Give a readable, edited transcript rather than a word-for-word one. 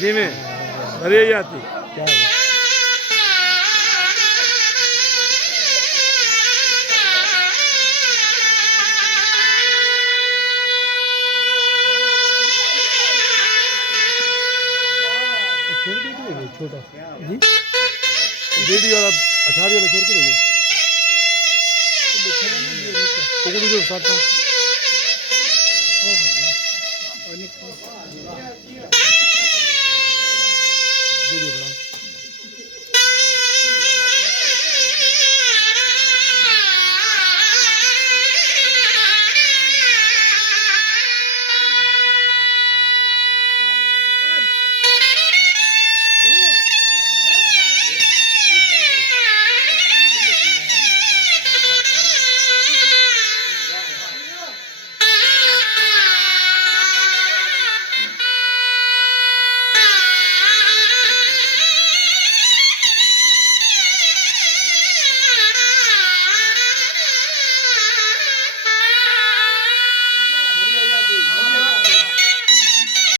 जिमें भरे जाती क्या है? छोड़ के नहीं गए, छोटा जी डेढ़ी वाला 18 वाला छोड़ के ले गए वो को भी जो साथ था अनेक